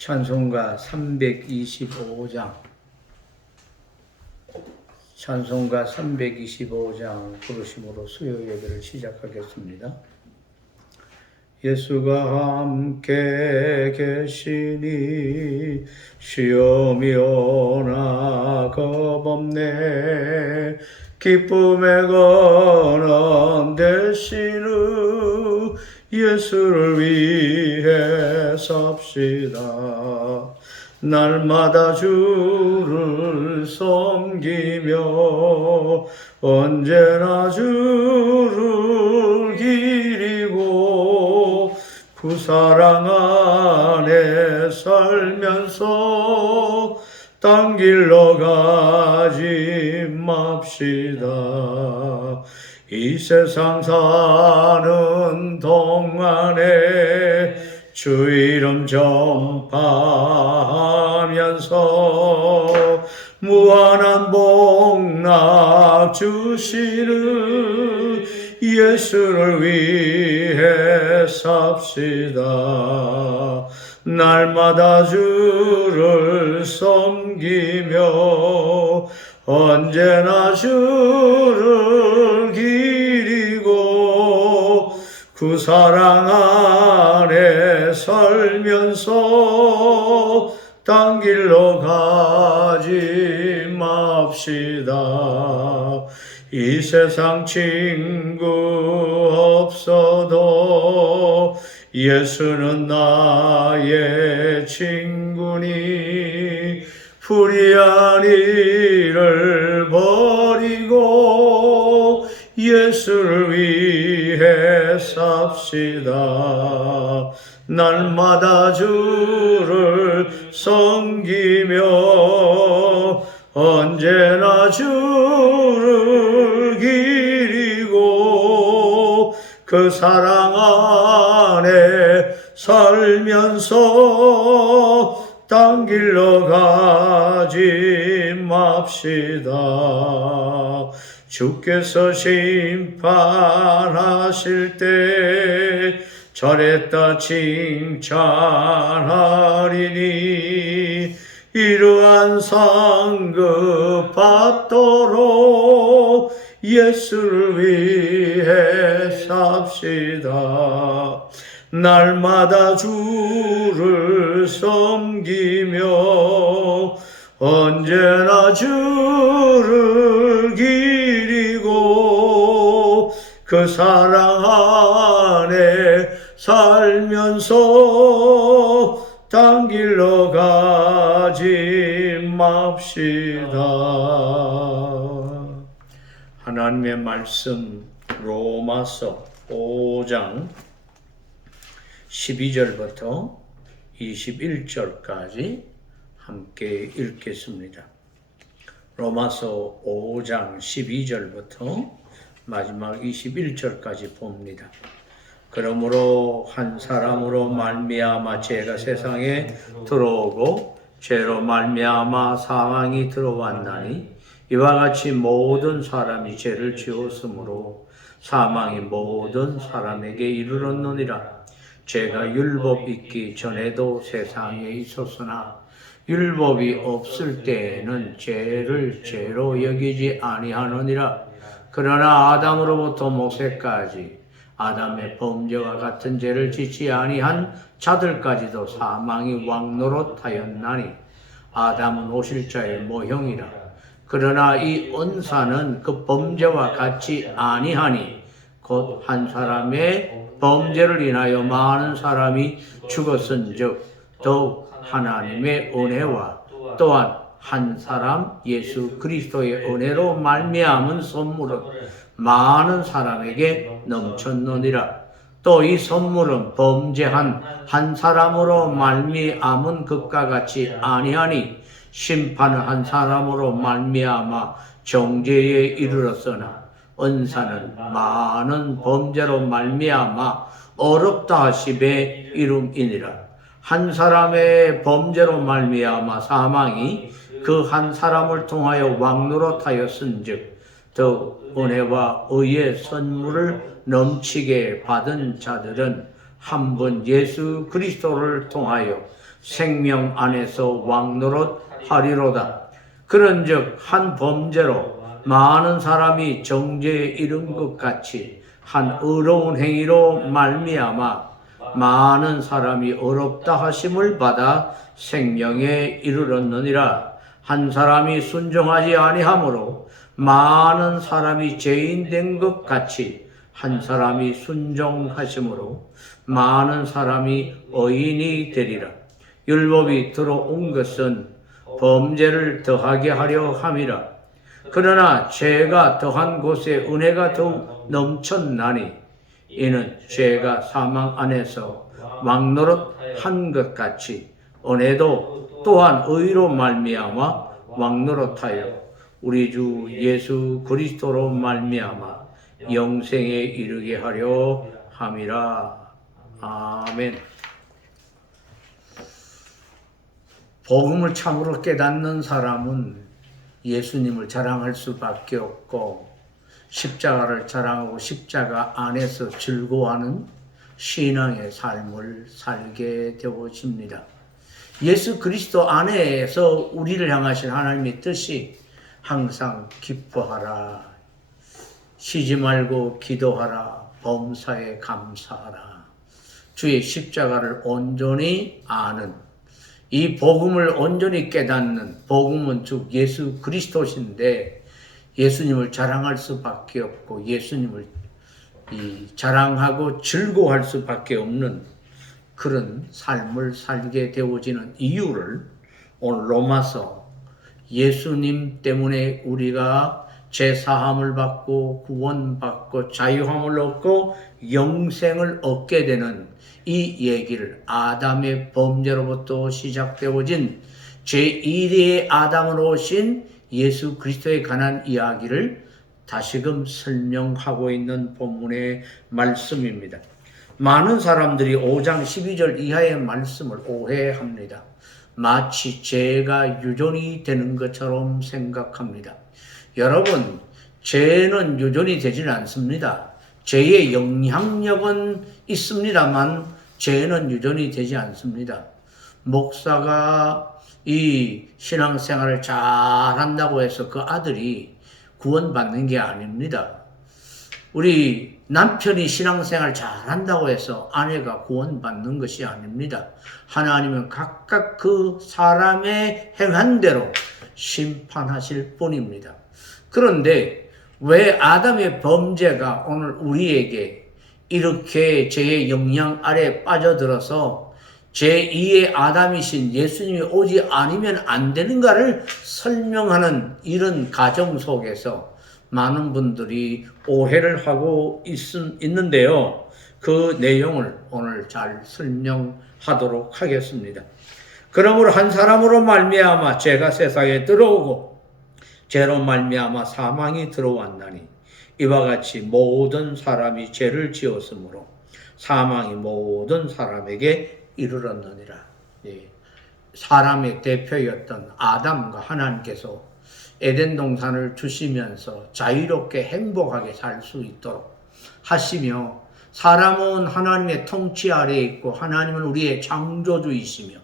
찬송가 325장 찬송가 325장 부르심으로 수요 예배를 시작하겠습니다. 예수가 함께 계시니 시험이 오나 겁없네. 기쁨의 근원 되시는 예수를 위해 삽시다. 날마다 주를 섬기며 언제나 주를 기리고 그 사랑 안에 살면서 딴 길로 가지 맙시다. 이 세상 사는 동안에 주 이름 전파하면서 무한한 복락 주시는 예수를 위해 삽시다. 날마다 주를 섬기며 언제나 주를 기리고 그 사랑 안에 살면서 딴 길로 가지 맙시다. 이 세상 친구 없어도 예수는 나의 친구니 불의한 일을 버리고 예수를 위해 삽시다. 날마다 주를 섬기며 언제나 주를 기리고 그 사랑 안에 살면서 딴 길로 가지 맙시다. 주께서 심판하실 때 잘했다 칭찬하리니 이러한 상급 받도록 예수를 위해 삽시다. 날마다 주를 섬기며 언제나 주를 기리고 그 사랑 안에 살면서 딴 길로 가지 맙시다. 하나님의 말씀 로마서 5장 12절부터 21절까지 함께 읽겠습니다. 로마서 5장 12절부터 마지막 21절까지 봅니다. 그러므로 한 사람으로 말미암아 죄가 세상에 들어오고 죄로 말미암아 사망이 들어왔나니 이와 같이 모든 사람이 죄를 지었으므로 사망이 모든 사람에게 이르렀느니라. 죄가 율법 있기 전에도 세상에 있었으나 율법이 없을 때에는 죄를 죄로 여기지 아니하느니라. 그러나 아담으로부터 모세까지 아담의 범죄와 같은 죄를 짓지 아니한 자들까지도 사망이 왕노릇하였나니 아담은 오실자의 모형이라. 그러나 이 은사는 그 범죄와 같이 아니하니 곧 한 사람의 범죄를 인하여 많은 사람이 죽었은즉 더욱 하나님의 은혜와 또한 한 사람 예수 그리스도의 은혜로 말미암은 선물은 많은 사람에게 넘쳤느니라. 또 이 선물은 범죄한 한 사람으로 말미암은 것과 같이 아니하니 심판은 한 사람으로 말미암아 정죄에 이르렀으나 은사는 많은 범죄로 말미암아 어렵다 하심에 이름이니라. 한 사람의 범죄로 말미암아 사망이 그 한 사람을 통하여 왕노릇하였은즉 더 은혜와 의의 선물을 넘치게 받은 자들은 한 번 예수 그리스도를 통하여 생명 안에서 왕노릇하리로다. 그런즉 한 범죄로 많은 사람이 정죄에 이른 것 같이 한 의로운 행위로 말미암아 많은 사람이 어렵다 하심을 받아 생명에 이르렀느니라. 한 사람이 순종하지 아니하므로 많은 사람이 죄인 된 것 같이 한 사람이 순종하심으로 많은 사람이 의인이 되리라. 율법이 들어온 것은 범죄를 더하게 하려 함이라. 그러나 죄가 더한 곳에 은혜가 더욱 넘쳤나니 이는 죄가 사망 안에서 왕노릇한 것 같이 은혜도 또한 의로 말미암아 왕노릇하여 우리 주 예수 그리스도로 말미암아 영생에 이르게 하려 함이라. 아멘. 복음을 참으로 깨닫는 사람은 예수님을 자랑할 수밖에 없고 십자가를 자랑하고 십자가 안에서 즐거워하는 신앙의 삶을 살게 되어집니다. 예수 그리스도 안에서 우리를 향하신 하나님의 뜻이 항상 기뻐하라, 쉬지 말고 기도하라, 범사에 감사하라, 주의 십자가를 온전히 아는, 이 복음을 온전히 깨닫는, 복음은 즉 예수 그리스도신데 예수님을 자랑할 수밖에 없고 예수님을 자랑하고 즐거워할 수밖에 없는 그런 삶을 살게 되어지는 이유를 오늘 로마서, 예수님 때문에 우리가 죄사함을 받고 구원받고 자유함을 얻고 영생을 얻게 되는 이 얘기를 아담의 범죄로부터 시작되어진 제1의 아담으로 오신 예수 그리스도에 관한 이야기를 다시금 설명하고 있는 본문의 말씀입니다. 많은 사람들이 5장 12절 이하의 말씀을 오해합니다. 마치 죄가 유전이 되는 것처럼 생각합니다. 여러분, 죄는 유전이 되지는 않습니다. 죄의 영향력은 있습니다만 죄는 유전이 되지 않습니다. 목사가 이 신앙생활을 잘 한다고 해서 그 아들이 구원받는 게 아닙니다. 우리 남편이 신앙생활 잘 한다고 해서 아내가 구원받는 것이 아닙니다. 하나님은 각각 그 사람의 행한 대로 심판하실 뿐입니다. 그런데 왜 아담의 범죄가 오늘 우리에게 이렇게 죄의 영향 아래 빠져들어서 제2의 아담이신 예수님이 오지 않으면 안 되는가를 설명하는 이런 과정 속에서 많은 분들이 오해를 하고 있는데요. 그 내용을 오늘 잘 설명하도록 하겠습니다. 그러므로 한 사람으로 말미암아 죄가 세상에 들어오고 죄로 말미암아 사망이 들어왔나니 이와 같이 모든 사람이 죄를 지었으므로 사망이 모든 사람에게 이르렀느니라. 사람의 대표였던 아담과 하나님께서 에덴 동산을 주시면서 자유롭게 행복하게 살 수 있도록 하시며, 사람은 하나님의 통치 아래에 있고 하나님은 우리의 창조주이시며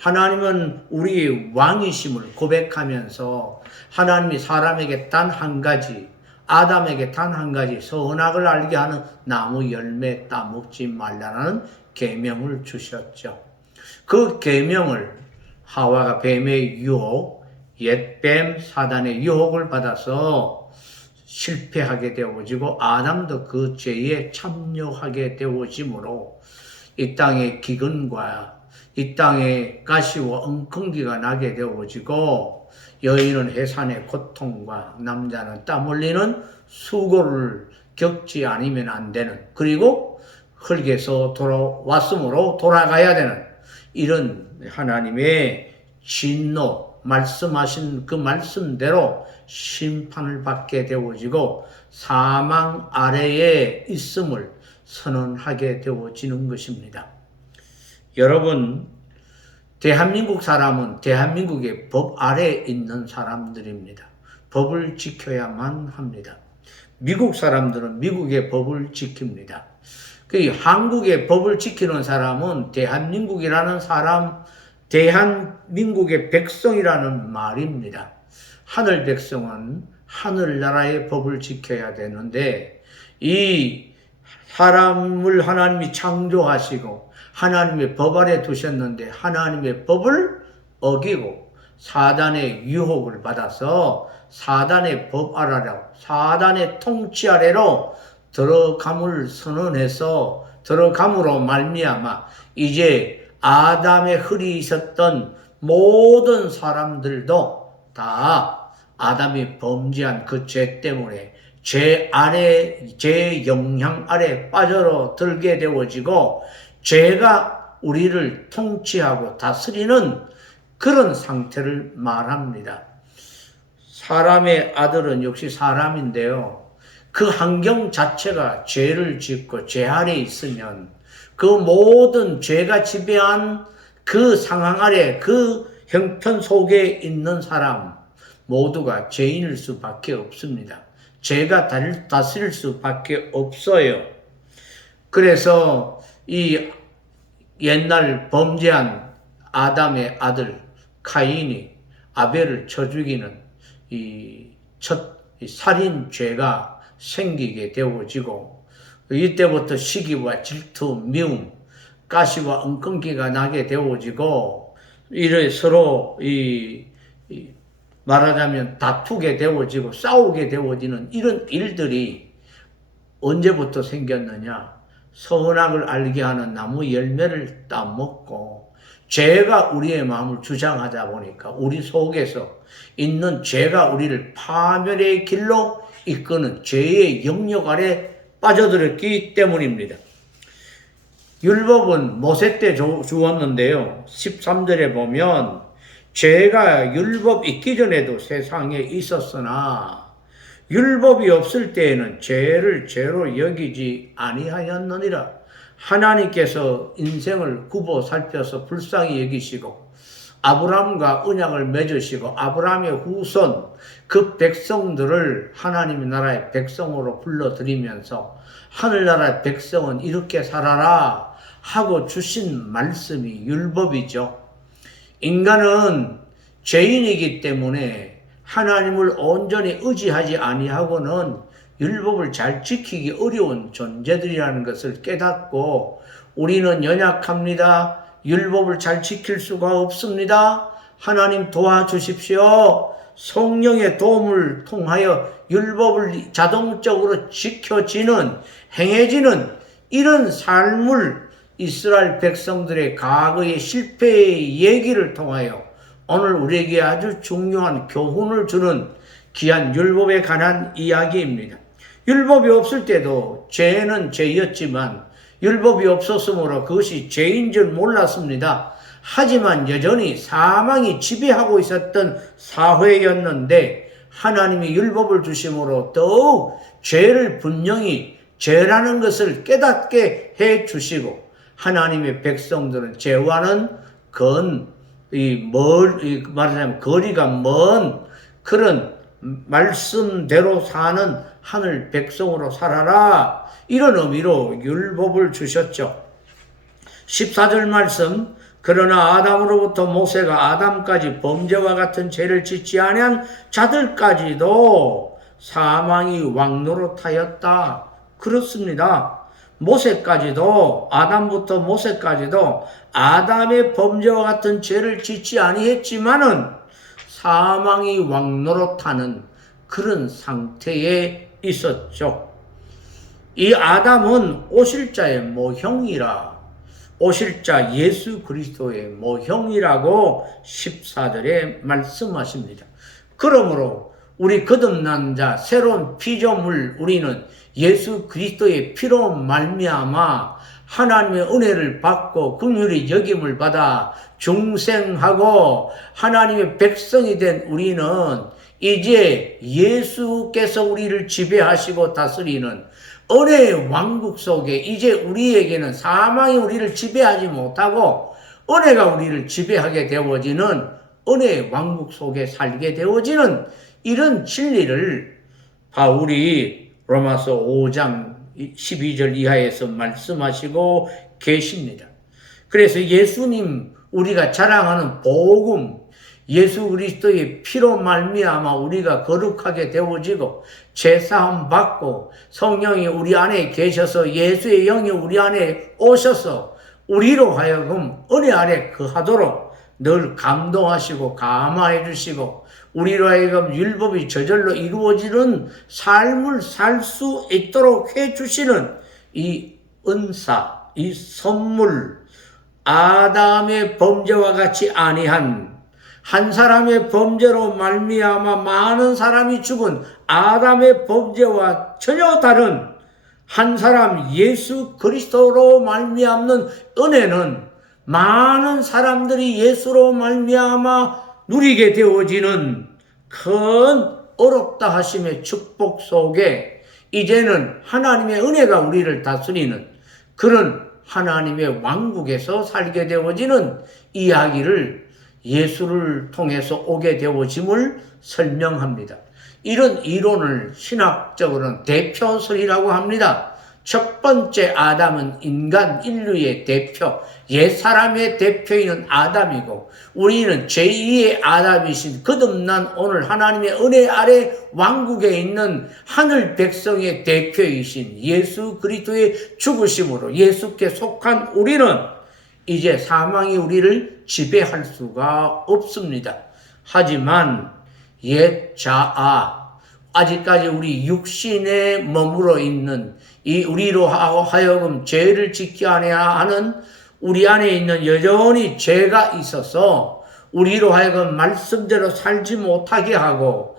하나님은 우리의 왕이심을 고백하면서 하나님이 사람에게 단 한 가지, 아담에게 단 한 가지 선악을 알게 하는 나무 열매 따먹지 말라는 계명을 주셨죠. 그 계명을 하와가 뱀의 유혹, 옛뱀 사단의 유혹을 받아서 실패하게 되어지고 아담도 그 죄에 참여하게 되어지므로 이 땅에 기근과 이 땅에 가시와 엉겅기가 나게 되어지고 여인은 해산의 고통과 남자는 땀 흘리는 수고를 겪지 않으면 안 되는, 그리고 흙에서 돌아왔으므로 돌아가야 되는 이런 하나님의 진노, 말씀하신 그 말씀대로 심판을 받게 되어지고 사망 아래에 있음을 선언하게 되어지는 것입니다. 여러분, 대한민국 사람은 대한민국의 법 아래에 있는 사람들입니다. 법을 지켜야만 합니다. 미국 사람들은 미국의 법을 지킵니다. 그 한국의 법을 지키는 사람은 대한민국이라는 사람 대한민국의 백성이라는 말입니다. 하늘 백성은 하늘나라의 법을 지켜야 되는데 이 사람을 하나님이 창조하시고 하나님의 법 아래 두셨는데 하나님의 법을 어기고 사단의 유혹을 받아서 사단의 법 아래로 사단의 통치 아래로 들어감을 선언해서 들어감으로 말미암아 이제 아담의 흙이 있었던 모든 사람들도 다 아담이 범죄한 그 죄 때문에 죄 영향 아래 빠져들게 되어지고 죄가 우리를 통치하고 다스리는 그런 상태를 말합니다. 사람의 아들은 역시 사람인데요. 그 환경 자체가 죄를 짓고 죄 아래 있으면 그 모든 죄가 지배한 그 상황 아래 그 형편 속에 있는 사람 모두가 죄인일 수밖에 없습니다. 죄가 다스릴 수밖에 없어요. 그래서 이 옛날 범죄한 아담의 아들 카인이 아벨을 쳐 죽이는 이 첫 살인죄가 생기게 되어지고 이때부터 시기와 질투, 미움, 가시와 엉끈기가 나게 되어지고 이래 서로 말하자면 다투게 되어지고 싸우게 되어지는 이런 일들이 언제부터 생겼느냐? 선악을 알게 하는 나무 열매를 따먹고 죄가 우리의 마음을 주장하다 보니까 우리 속에서 있는 죄가 우리를 파멸의 길로 이끄는 죄의 영역 아래 빠져들었기 때문입니다. 율법은 모세 때 주었는데요. 13절에 보면 죄가 율법 있기 전에도 세상에 있었으나 율법이 없을 때에는 죄를 죄로 여기지 아니하였느니라. 하나님께서 인생을 굽어 살펴서 불쌍히 여기시고 아브라함과 언약을 맺으시고 아브라함의 후손 그 백성들을 하나님의 나라의 백성으로 불러들이면서 하늘나라의 백성은 이렇게 살아라 하고 주신 말씀이 율법이죠. 인간은 죄인이기 때문에 하나님을 온전히 의지하지 아니하고는 율법을 잘 지키기 어려운 존재들이라는 것을 깨닫고 우리는 연약합니다. 율법을 잘 지킬 수가 없습니다. 하나님 도와주십시오. 성령의 도움을 통하여 율법을 자동적으로 지켜지는 행해지는 이런 삶을 이스라엘 백성들의 과거의 실패의 얘기를 통하여 오늘 우리에게 아주 중요한 교훈을 주는 귀한 율법에 관한 이야기입니다. 율법이 없을 때도 죄는 죄였지만 율법이 없었으므로 그것이 죄인 줄 몰랐습니다. 하지만 여전히 사망이 지배하고 있었던 사회였는데 하나님이 율법을 주심으로 더욱 죄를 분명히 죄라는 것을 깨닫게 해 주시고 하나님의 백성들은 죄와는 말하자면 거리가 먼 그런 말씀대로 사는 하늘 백성으로 살아라. 이런 의미로 율법을 주셨죠. 14절 말씀 그러나 아담으로부터 모세가 아담까지 범죄와 같은 죄를 짓지 아니한 자들까지도 사망이 왕노릇하였다. 그렇습니다. 모세까지도 아담부터 모세까지도 아담의 범죄와 같은 죄를 짓지 아니했지만은 사망이 왕노릇하는 그런 상태에 있었죠. 이 아담은 오실 자의 모형이라 오실 자 예수 그리스도의 모형이라고 14절에 말씀하십니다. 그러므로 우리 거듭난 자 새로운 피조물 우리는 예수 그리스도의 피로 말미암아 하나님의 은혜를 받고 긍휼히 여김을 받아 중생하고 하나님의 백성이 된 우리는 이제 예수께서 우리를 지배하시고 다스리는 은혜의 왕국 속에 이제 우리에게는 사망이 우리를 지배하지 못하고 은혜가 우리를 지배하게 되어지는 은혜의 왕국 속에 살게 되어지는 이런 진리를 바울이 로마서 5장 12절 이하에서 말씀하시고 계십니다. 그래서 예수님 우리가 자랑하는 복음, 예수 그리스도의 피로 말미암아 우리가 거룩하게 되어지고 제사함 받고 성령이 우리 안에 계셔서 예수의 영이 우리 안에 오셔서 우리로 하여금 은혜 아래 거하도록 늘 감동하시고 감화해 주시고 우리로 하여금 율법이 저절로 이루어지는 삶을 살 수 있도록 해 주시는 이 은사, 이 선물, 아담의 범죄와 같이 아니한 한 사람의 범죄로 말미암아 많은 사람이 죽은 아담의 범죄와 전혀 다른 한 사람 예수 그리스도로 말미암는 은혜는 많은 사람들이 예수로 말미암아 누리게 되어지는 큰 어렵다 하심의 축복 속에 이제는 하나님의 은혜가 우리를 다스리는 그런 하나님의 왕국에서 살게 되어지는 이야기를 예수를 통해서 오게 되어짐을 설명합니다. 이런 이론을 신학적으로는 대표설이라고 합니다. 첫 번째 아담은 인간 인류의 대표, 옛사람의 대표인 아담이고 우리는 제2의 아담이신 거듭난 오늘 하나님의 은혜 아래 왕국에 있는 하늘 백성의 대표이신 예수 그리스도의 죽으심으로 예수께 속한 우리는 이제 사망이 우리를 지배할 수가 없습니다. 하지만 옛 자아, 아직까지 우리 육신에 머물러 있는 이 우리로 하여금 죄를 지키 아니야 하는 우리 안에 있는 여전히 죄가 있어서 우리로 하여금 말씀대로 살지 못하게 하고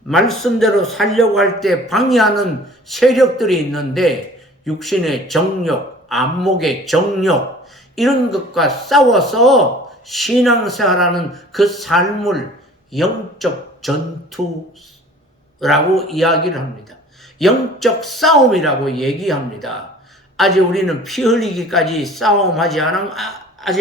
말씀대로 살려고 할 때 방해하는 세력들이 있는데 육신의 정욕, 안목의 정욕 이런 것과 싸워서 신앙생활하는 그 삶을 영적 전투라고 이야기를 합니다. 영적 싸움이라고 얘기합니다. 아직 우리는 피 흘리기까지 싸움하지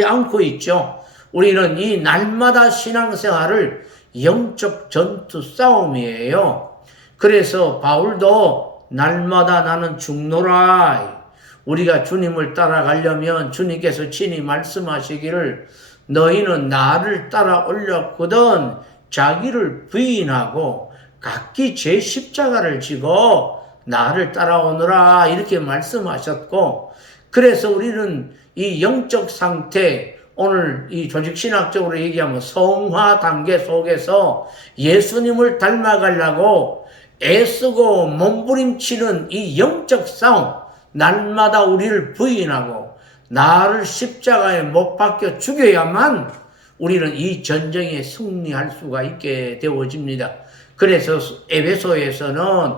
않고 있죠. 우리는 이 날마다 신앙생활을 영적 전투 싸움이에요. 그래서 바울도 날마다 나는 죽노라. 우리가 주님을 따라가려면 주님께서 친히 말씀하시기를 너희는 나를 따라올렸거든 자기를 부인하고 각기 제 십자가를 지고 나를 따라오너라 이렇게 말씀하셨고 그래서 우리는 이 영적 상태 오늘 이 조직신학적으로 얘기하면 성화 단계 속에서 예수님을 닮아가려고 애쓰고 몸부림치는 이 영적 싸움 날마다 우리를 부인하고 나를 십자가에 못 박혀 죽여야만 우리는 이 전쟁에 승리할 수가 있게 되어집니다. 그래서 에베소에서는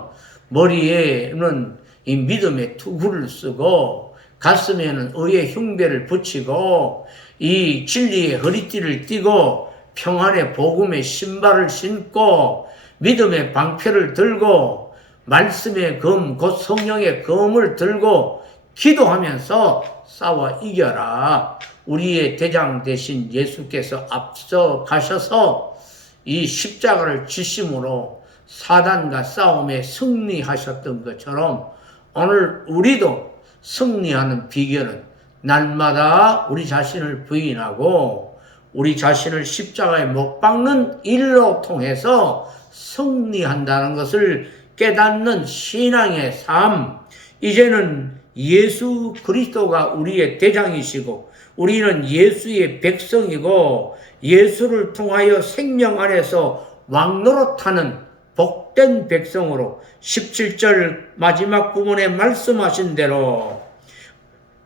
머리에는 이 믿음의 투구를 쓰고 가슴에는 의의 흉배를 붙이고 이 진리의 허리띠를 띠고 평안의 복음의 신발을 신고 믿음의 방패를 들고 말씀의 검, 곧 성령의 검을 들고 기도하면서 싸워 이겨라. 우리의 대장 되신 예수께서 앞서 가셔서 이 십자가를 지심으로 사단과 싸움에 승리하셨던 것처럼 오늘 우리도 승리하는 비결은 날마다 우리 자신을 부인하고 우리 자신을 십자가에 못 박는 일로 통해서 승리한다는 것을 깨닫는 신앙의 삶. 이제는 예수 그리스도가 우리의 대장이시고 우리는 예수의 백성이고 예수를 통하여 생명 안에서 왕노릇하는 복된 백성으로 17절 마지막 부분에 말씀하신 대로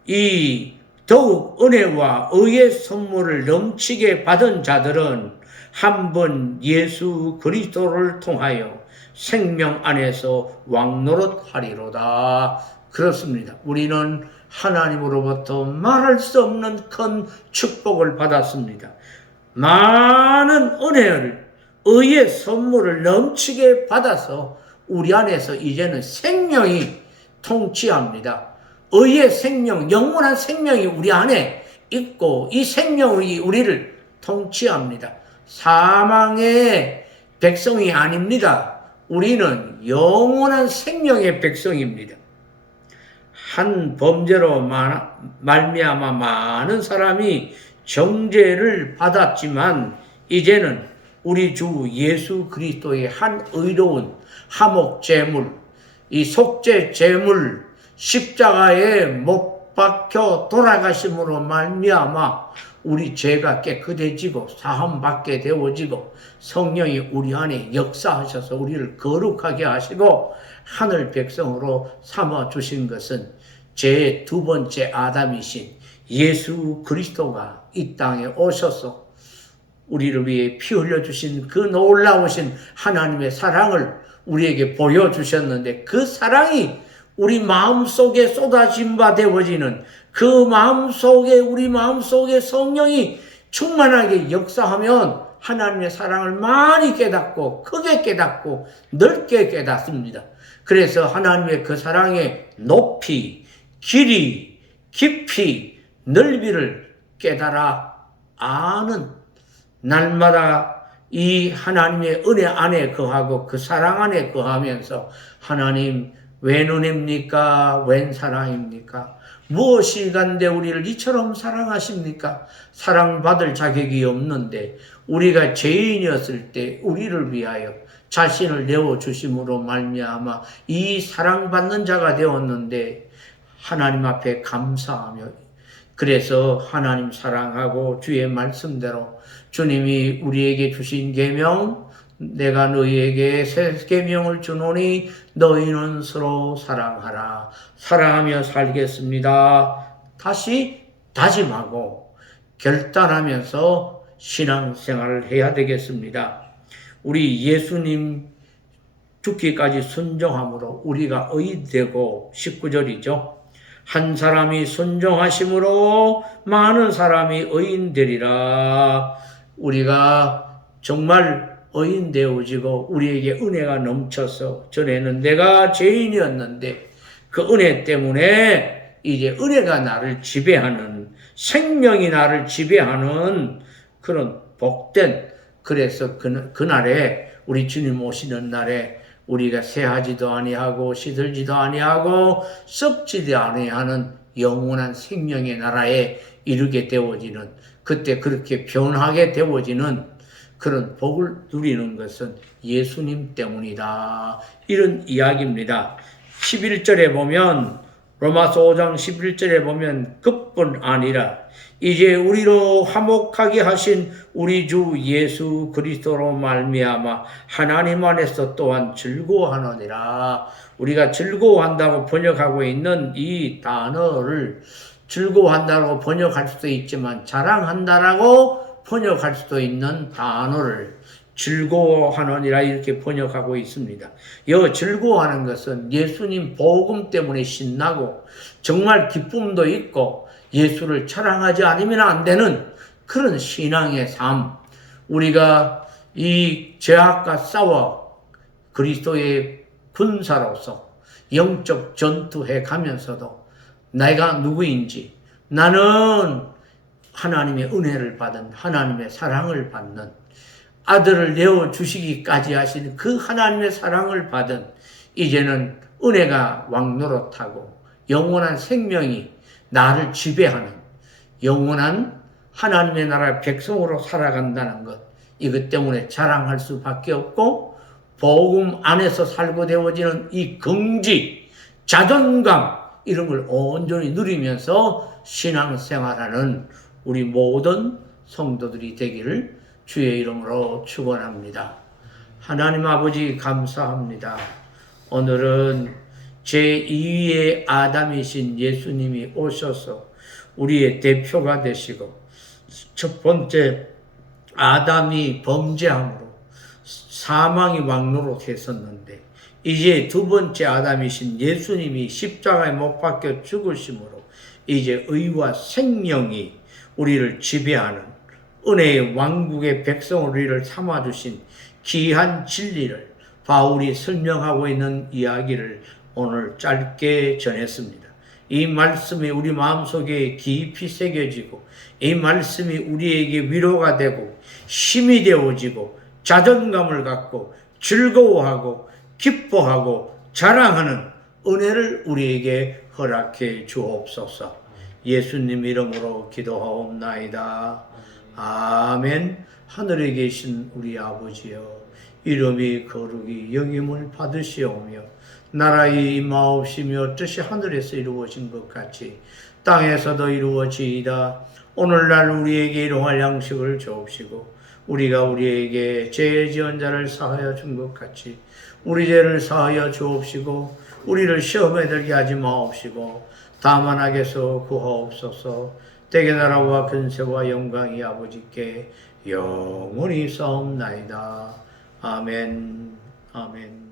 이 더욱 은혜와 의의 선물을 넘치게 받은 자들은 한번 예수 그리스도를 통하여 생명 안에서 왕노릇하리로다. 그렇습니다. 우리는 하나님으로부터 말할 수 없는 큰 축복을 받았습니다. 많은 은혜를 의의 선물을 넘치게 받아서 우리 안에서 이제는 생명이 통치합니다. 의의 생명, 영원한 생명이 우리 안에 있고 이 생명이 우리를 통치합니다. 사망의 백성이 아닙니다. 우리는 영원한 생명의 백성입니다. 한 범죄로 말미암아 많은 사람이 정죄를 받았지만 이제는 우리 주 예수 그리스도의 한 의로운 화목 제물, 이 속죄 제물 십자가에 못 박혀 돌아가심으로 말미암아 우리 죄가 깨끗해지고 사함받게 되어지고 성령이 우리 안에 역사하셔서 우리를 거룩하게 하시고 하늘 백성으로 삼아 주신 것은 제 두 번째 아담이신 예수 그리스도가 이 땅에 오셔서 우리를 위해 피 흘려주신 그 놀라우신 하나님의 사랑을 우리에게 보여주셨는데, 그 사랑이 우리 마음속에 쏟아진 바 되어지는 그 마음속에, 우리 마음속에 성령이 충만하게 역사하면 하나님의 사랑을 많이 깨닫고 크게 깨닫고 넓게 깨닫습니다. 그래서 하나님의 그 사랑의 높이, 길이, 깊이, 넓이를 깨달아 아는, 날마다 이 하나님의 은혜 안에 거하고 그 사랑 안에 거하면서 하나님 웬 은혜입니까? 웬 사랑입니까? 무엇이 간데 우리를 이처럼 사랑하십니까? 사랑받을 자격이 없는데 우리가 죄인이었을 때 우리를 위하여 자신을 내어주심으로 말미암아 이 사랑받는 자가 되었는데 하나님 앞에 감사하며, 그래서 하나님 사랑하고 주의 말씀대로 주님이 우리에게 주신 계명, 내가 너희에게 새 계명을 주노니 너희는 서로 사랑하라. 사랑하며 살겠습니다. 다시 다짐하고 결단하면서 신앙생활을 해야 되겠습니다. 우리 예수님 죽기까지 순종함으로 우리가 의되고, 19절이죠. 한 사람이 순종하심으로 많은 사람이 의인되리라. 우리가 정말 의인되어지고 우리에게 은혜가 넘쳐서, 전에는 내가 죄인이었는데 그 은혜 때문에 이제 은혜가 나를 지배하는, 생명이 나를 지배하는 그런 복된, 그래서 그날에 우리 주님 오시는 날에 우리가 새하지도 아니하고 시들지도 아니하고 썩지도 아니하는 영원한 생명의 나라에 이르게 되어지는, 그때 그렇게 변하게 되어지는 그런 복을 누리는 것은 예수님 때문이다. 이런 이야기입니다. 11절에 보면, 로마서 5장 11절에 보면 그뿐 아니라 이제 우리로 화목하게 하신 우리 주 예수 그리스도로 말미암아 하나님 안에서 또한 즐거워하느니라. 우리가 즐거워한다고 번역하고 있는 이 단어를 즐거워한다고 번역할 수도 있지만 자랑한다라고 번역할 수도 있는 단어를 즐거워하느니라 이렇게 번역하고 있습니다. 이 즐거워하는 것은 예수님 복음 때문에 신나고 정말 기쁨도 있고 예수를 자랑하지 않으면 안 되는 그런 신앙의 삶, 우리가 이 죄악과 싸워 그리스도의 군사로서 영적 전투해 가면서도 내가 누구인지, 나는 하나님의 은혜를 받은, 하나님의 사랑을 받는, 아들을 내어주시기까지 하신 그 하나님의 사랑을 받은, 이제는 은혜가 왕노릇하고 영원한 생명이 나를 지배하는 영원한 하나님의 나라의 백성으로 살아간다는 것, 이것 때문에 자랑할 수밖에 없고, 복음 안에서 살고 되어지는 이 긍지, 자존감, 이런 걸 온전히 누리면서 신앙생활하는 우리 모든 성도들이 되기를 주의 이름으로 축원합니다. 하나님 아버지 감사합니다. 오늘은 제2위의 아담이신 예수님이 오셔서 우리의 대표가 되시고, 첫 번째 아담이 범죄함으로 사망이 왕노릇했었는데 이제 두 번째 아담이신 예수님이 십자가에 못 박혀 죽으심으로 이제 의와 생명이 우리를 지배하는 은혜의 왕국의 백성으로 우리를 삼아주신 귀한 진리를 바울이 설명하고 있는 이야기를 오늘 짧게 전했습니다. 이 말씀이 우리 마음속에 깊이 새겨지고 이 말씀이 우리에게 위로가 되고 힘이 되어지고 자존감을 갖고 즐거워하고 기뻐하고 자랑하는 은혜를 우리에게 허락해 주옵소서. 예수님 이름으로 기도하옵나이다. 아멘. 하늘에 계신 우리 아버지여, 이름이 거룩히 여김을 받으시오며 나라의 임하옵시며 뜻이 하늘에서 이루어진 것 같이 땅에서도 이루어지이다. 오늘날 우리에게 일용할 양식을 주옵시고 우리가 우리에게 죄 지은 자를 사하여 준 것 같이 우리 죄를 사하여 주옵시고 우리를 시험에 들게 하지 마옵시고 다만 악에서 구하옵소서. 대개 나라와 근세와 영광이 아버지께 영원히 싸움나이다. 아멘. 아멘.